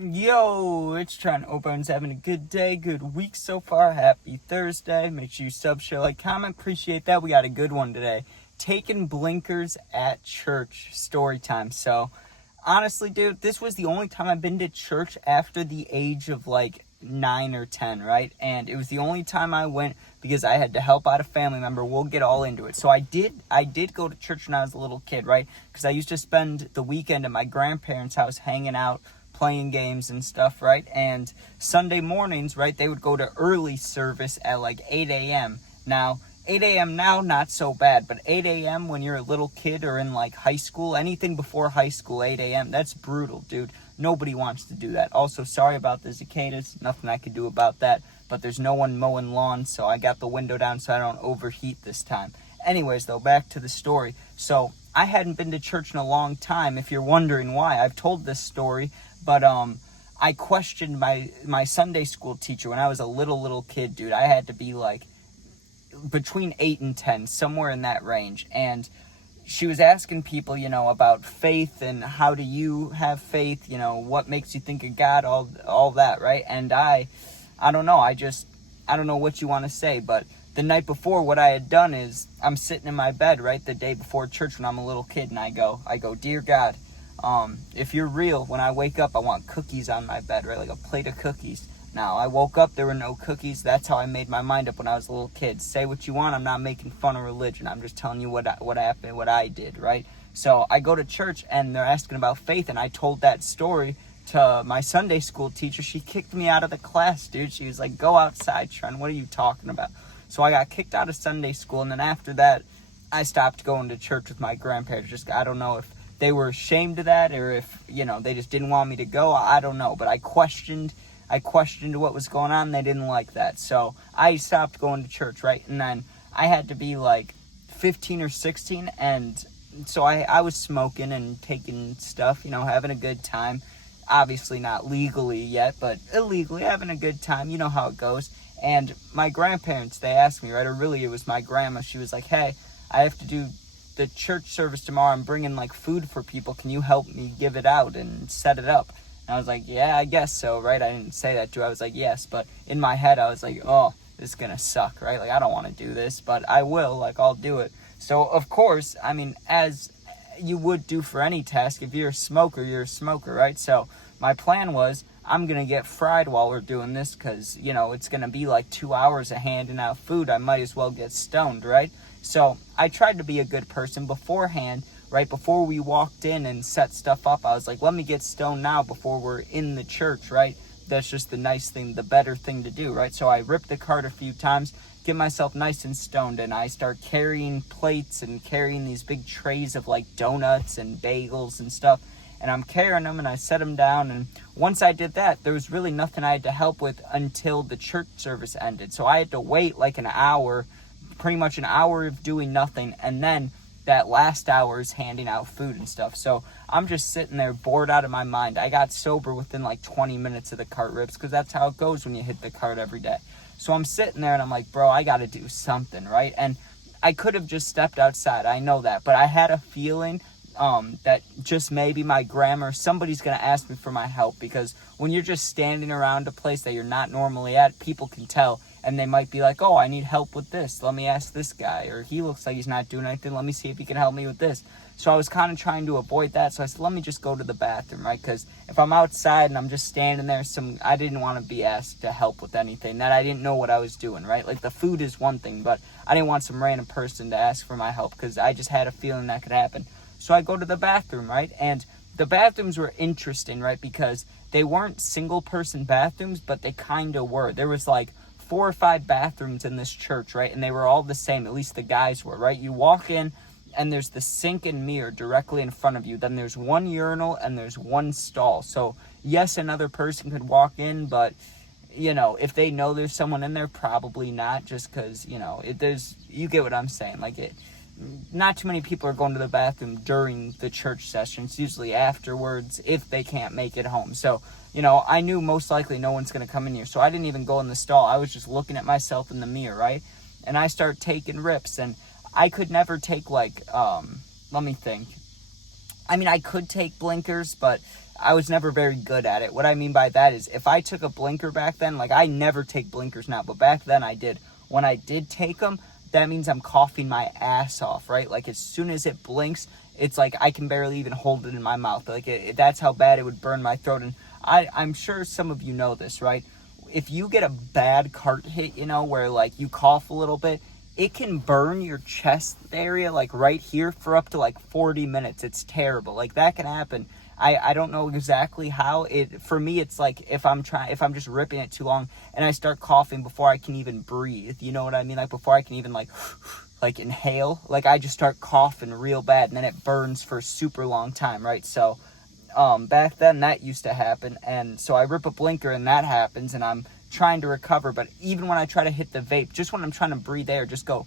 Yo, it's Trent. Hope everyone's having a good day, good week so far. Happy Thursday. Make sure you sub, share, like, comment. Appreciate that. We got a good one today. Taking blinkers at church story time. So, honestly, dude, this was the only time I've been to church after the age of, 9 or 10, right? And it was the only time I went because I had to help out a family member. We'll get all into it. So I did go to church when I was a little kid, right? Because I used to spend the weekend at my grandparents' house hanging out, playing games and stuff, right? And Sunday mornings, right, they would go to early service at 8 a.m. Now, 8 a.m. now, not so bad, but 8 a.m. when you're a little kid or in high school, anything before high school, 8 a.m., that's brutal, dude. Nobody wants to do that. Also, sorry about the cicadas, nothing I could do about that, but there's no one mowing lawns, so I got the window down so I don't overheat this time. Anyways, though, back to the story. So, I hadn't been to church in a long time. If you're wondering why, I've told this story, but I questioned my Sunday school teacher when I was a little kid, dude. I had to be between 8 and 10, somewhere in that range. And she was asking people, about faith and how do you have faith, what makes you think of God, all that, right? And I don't know, I don't know what you want to say, but the night before, what I had done is I'm sitting in my bed, right, the day before church when I'm a little kid, and I go, Dear God, if you're real, when I wake up, I want cookies on my bed, right? Like a plate of cookies. Now, I woke up, there were no cookies. That's how I made my mind up when I was a little kid. Say what you want. I'm not making fun of religion. I'm just telling you what happened, what I did, right? So I go to church, and they're asking about faith, and I told that story to my Sunday school teacher. She kicked me out of the class, dude. She was like, go outside, Trent. What are you talking about? So I got kicked out of Sunday school, and then after that, I stopped going to church with my grandparents. I don't know if they were ashamed of that or if, they just didn't want me to go. I don't know, but I questioned what was going on. They didn't like that. So I stopped going to church, right? And then I had to be 15 or 16. And so I was smoking and taking stuff, having a good time. Obviously not legally yet, but illegally having a good time. You know how it goes. And my grandparents, they asked me, right? Or really it was my grandma. She was like, hey, I have to do the church service tomorrow. I'm bringing food for people. Can you help me give it out and set it up? And I was like, yeah, I guess so, right? I didn't say that to her. I was like, yes, but in my head, I was like, oh, this is going to suck, right? I don't want to do this, but I will, I'll do it. So, of course, as you would do for any task, if you're a smoker, you're a smoker, right? So, my plan was, I'm going to get fried while we're doing this because, it's going to be 2 hours of handing out food. I might as well get stoned, right? So, I tried to be a good person beforehand. Right before we walked in and set stuff up, I was like, let me get stoned now before we're in the church, right? That's just the nice thing, the better thing to do, right? So I ripped the cart a few times, get myself nice and stoned, and I start carrying plates and carrying these big trays of donuts and bagels and stuff. And I'm carrying them and I set them down. And once I did that, there was really nothing I had to help with until the church service ended. So I had to wait an hour, pretty much an hour of doing nothing. And then that last hour is handing out food and stuff. So I'm just sitting there bored out of my mind. I got sober within 20 minutes of the cart rips because that's how it goes when you hit the cart every day. So I'm sitting there and I'm like, bro, I got to do something, right? And I could have just stepped outside. I know that. But I had a feeling that just maybe my grandma, somebody's going to ask me for my help because when you're just standing around a place that you're not normally at, people can tell. And they might be like, oh, I need help with this. Let me ask this guy. Or he looks like he's not doing anything. Let me see if he can help me with this. So I was kind of trying to avoid that. So I said, let me just go to the bathroom, right? Because if I'm outside and I'm just standing there, I didn't want to be asked to help with anything. That I didn't know what I was doing, right? The food is one thing, but I didn't want some random person to ask for my help because I just had a feeling that could happen. So I go to the bathroom, right? And the bathrooms were interesting, right? Because they weren't single-person bathrooms, but they kind of were. There was 4 or 5 bathrooms in this church, right? And they were all the same, at least the guys were, right? You walk in, and there's the sink and mirror directly in front of you. Then there's one urinal, and there's one stall. So, yes, another person could walk in, but, if they know there's someone in there, probably not, just because, you get what I'm saying. Not too many people are going to the bathroom during the church sessions, usually afterwards, if they can't make it home. So, I knew most likely no one's going to come in here. So I didn't even go in the stall. I was just looking at myself in the mirror, right? And I start taking rips. And I could never take let me think. I could take blinkers, but I was never very good at it. What I mean by that is if I took a blinker back then, like I never take blinkers now, but back then I did. When I did take them, that means I'm coughing my ass off, right? Like as soon as it blinks, it's like I can barely even hold it in my mouth. Like that's how bad it would burn my throat. And I'm sure some of you know this, right? If you get a bad cart hit, you know, where like you cough a little bit, it can burn your chest area, like right here, for up to like 40 minutes. It's terrible. Like that can happen. I don't know exactly how. For me, it's like if I'm just ripping it too long and I start coughing before I can even breathe, you know what I mean? Like before I can even like inhale, like I just start coughing real bad and then it burns for a super long time, right? So back then that used to happen, and so I rip a blinker and that happens and I'm trying to recover. But even when I try to hit the vape, just when I'm trying to breathe air, just go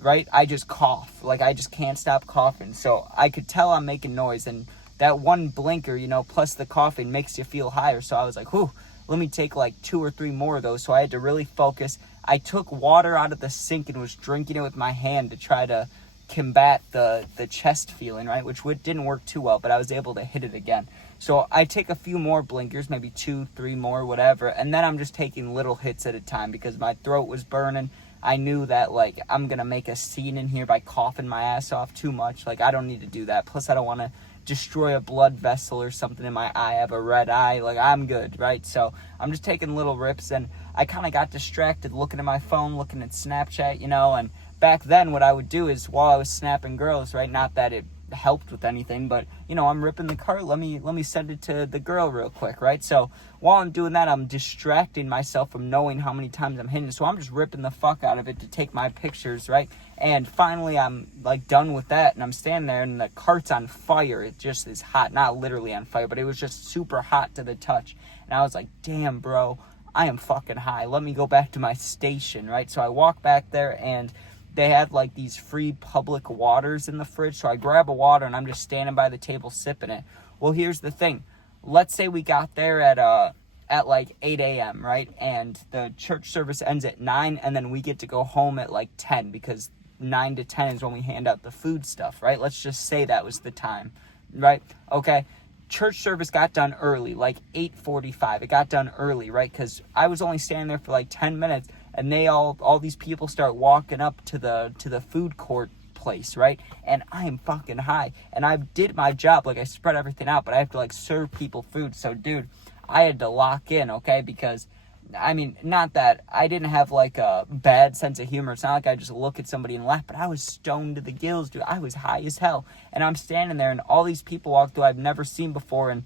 right, I just cough. Like I just can't stop coughing. So I could tell I'm making noise, and that one blinker, you know, plus the coughing makes you feel higher. So I was like, whew, let me take like 2 or 3 more of those. So I had to really focus. I took water out of the sink and was drinking it with my hand to try to combat the chest feeling, right? Which didn't work too well, but I was able to hit it again. So I take a few more blinkers, maybe 2, 3 more, whatever. And then I'm just taking little hits at a time because my throat was burning. I knew that, like, I'm going to make a scene in here by coughing my ass off too much. Like, I don't need to do that. Plus, I don't want to destroy a blood vessel or something in my eye. I have a red eye. Like, I'm good, right? So I'm just taking little rips, and I kind of got distracted looking at my phone, looking at Snapchat, you know. And back then what I would do is while I was snapping girls, right, not that it helped with anything, but you know, I'm ripping the cart, let me send it to the girl real quick, right? So while I'm doing that, I'm distracting myself from knowing how many times I'm hitting it. So I'm just ripping the fuck out of it to take my pictures, right? And finally I'm like done with that, and I'm standing there and the cart's on fire. It just is hot, not literally on fire, but it was just super hot to the touch. And I was like, damn bro, I am fucking high, let me go back to my station, right? So I walk back there, and they had like these free public waters in the fridge. So I grab a water and I'm just standing by the table sipping it. Well, here's the thing. Let's say we got there at like 8 a.m., right? And the church service ends at 9, and then we get to go home at like 10, because 9 to 10 is when we hand out the food stuff, right? Let's just say that was the time, right? Okay. Church service got done early, like 8:45. It got done early, right? Because I was only standing there for like 10 minutes, and they all these people start walking up to the food court place, right? And I am fucking high, and I did my job, like I spread everything out, but I have to like serve people food. So dude, I had to lock in, okay? Because I mean, not that I didn't have like a bad sense of humor. It's not like I just look at somebody and laugh, but I was stoned to the gills, dude. I was high as hell, and I'm standing there, and all these people walk through I've never seen before. And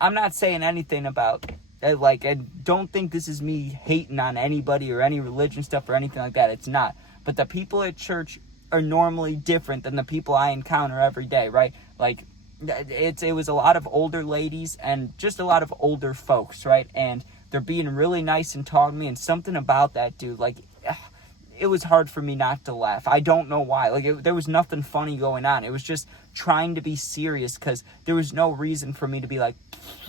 I'm not saying anything about like, I don't think this is me hating on anybody or any religion stuff or anything like that. It's not. But the people at church are normally different than the people I encounter every day, right? Like, it was a lot of older ladies and just a lot of older folks, right? And they're being really nice and talking to me, and something about that, dude, like, it was hard for me not to laugh. I don't know why. Like, there was nothing funny going on. It was just trying to be serious, because there was no reason for me to be like,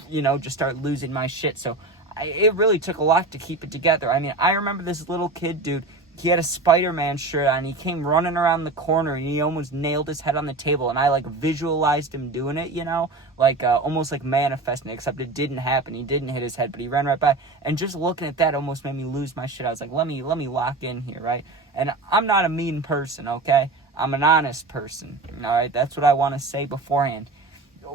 you know, just start losing my shit. So it really took a lot to keep it together. I mean, I remember this little kid, dude. He had a Spider-Man shirt on. He came running around the corner, and he almost nailed his head on the table. And I like visualized him doing it, you know, like almost like manifesting it, except it didn't happen. He didn't hit his head, but he ran right by. And just looking at that almost made me lose my shit. I was like, let me lock in here, right? And I'm not a mean person, okay? I'm an honest person, all right? That's what I want to say beforehand.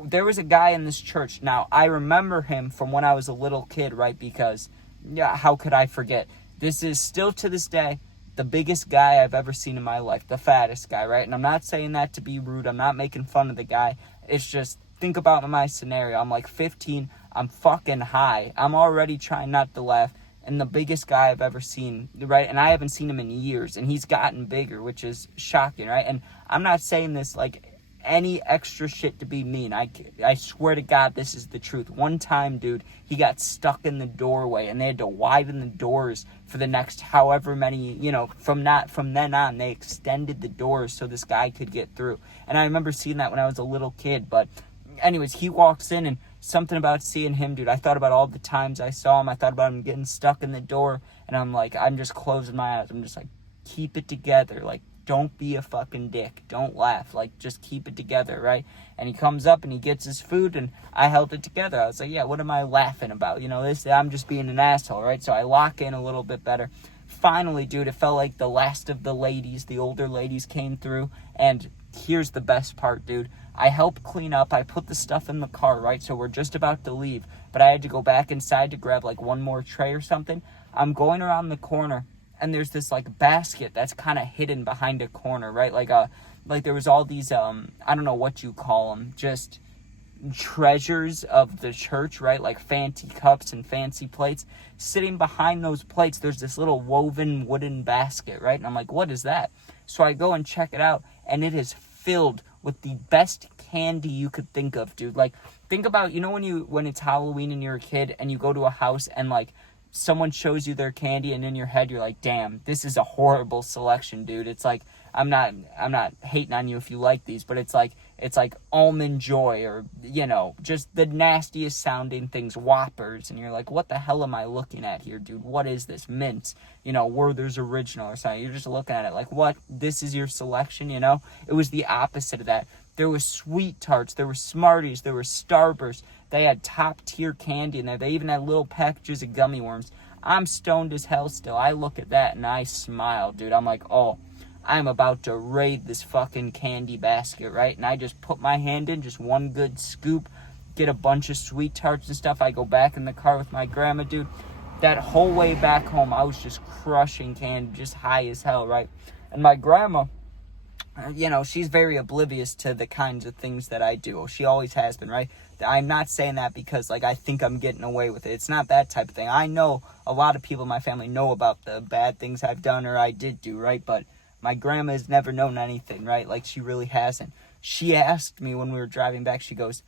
There was a guy in this church. Now, I remember him from when I was a little kid, right? Because, yeah, how could I forget? This is still to this day the biggest guy I've ever seen in my life, the fattest guy, right? And I'm not saying that to be rude. I'm not making fun of the guy. It's just, think about my scenario. I'm like 15. I'm fucking high. I'm already trying not to laugh. And the biggest guy I've ever seen, right? And I haven't seen him in years. And he's gotten bigger, which is shocking, right? And I'm not saying this like any extra shit to be mean. I swear to God, this is the truth. One time, dude, he got stuck in the doorway, and they had to widen the doors for the next however many, you know, from then on, they extended the doors so this guy could get through. And I remember seeing that when I was a little kid. But anyways, he walks in, and something about seeing him, dude, I thought about all the times I saw him. I thought about him getting stuck in the door, and I'm like, I'm just closing my eyes. I'm just like, keep it together. Like, don't be a fucking dick. Don't laugh. Like, just keep it together, right? And he comes up and he gets his food, and I held it together. I was like, yeah, what am I laughing about? You know, I'm just being an asshole, right? So I lock in a little bit better. Finally, dude, it felt like the last of the ladies, the older ladies, came through. And here's the best part, dude. I helped clean up. I put the stuff in the car, right? So we're just about to leave. But I had to go back inside to grab, like, one more tray or something. I'm going around the corner, and there's this, like, basket that's kind of hidden behind a corner, right? Like there was all these, I don't know what you call them, just treasures of the church, right? Like fancy cups and fancy plates. Sitting behind those plates, there's this little woven wooden basket, right? And I'm like, what is that? So I go and check it out, and it is filled with the best candy you could think of, dude. Like, think about, you know, when it's Halloween and you're a kid and you go to a house and, like, someone shows you their candy, and in your head you're like, damn, this is a horrible selection, dude. It's like, I'm not hating on you if you like these, but it's like Almond Joy, or, you know, just the nastiest sounding things, Whoppers, and you're like, what the hell am I looking at here, dude? What is this? Mints, you know, Werther's Original or something. You're just looking at it like, what? This is your selection, you know? It was the opposite of that. There was Sweet Tarts, there were Smarties, there were Starbursts. They had top tier candy in there. They even had little packages of gummy worms. I'm stoned as hell still. I look at that and I smile, dude. I'm like, oh, I'm about to raid this fucking candy basket, right? And I just put my hand in, just one good scoop, get a bunch of Sweet Tarts and stuff. I go back in the car with my grandma, dude. That whole way back home, I was just crushing candy, just high as hell, right? And my grandma, you know, she's very oblivious to the kinds of things that I do. She always has been, right? I'm not saying that because, like, I think I'm getting away with it. It's not that type of thing. I know a lot of people in my family know about the bad things I've done or I did do, right? But my grandma has never known anything, right? Like, she really hasn't. She asked me when we were driving back, she goes,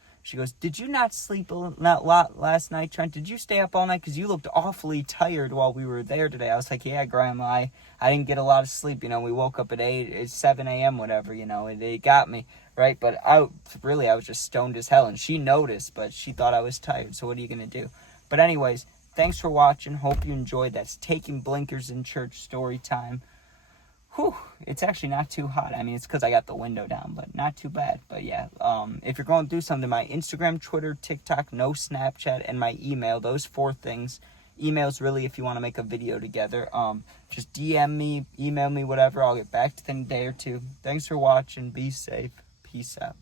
did you not sleep a lot last night, Trent? Did you stay up all night? Because you looked awfully tired while we were there today. I was like, yeah, Grandma, I didn't get a lot of sleep. You know, we woke up at 7 a.m., whatever, you know, it got me, right? But I was just stoned as hell, and she noticed, but she thought I was tired, so what are you going to do? But anyways, thanks for watching. Hope you enjoyed. That's Taking Blinkers in Church story time. Whew, it's actually not too hot. I mean, it's because I got the window down, but not too bad. But yeah, if you're going to do something, my Instagram, Twitter, TikTok, no Snapchat, and my email, those 4 things. Email's really if you want to make a video together. Just DM me, email me, whatever. I'll get back to you in a day or two. Thanks for watching. Be safe. Peace out.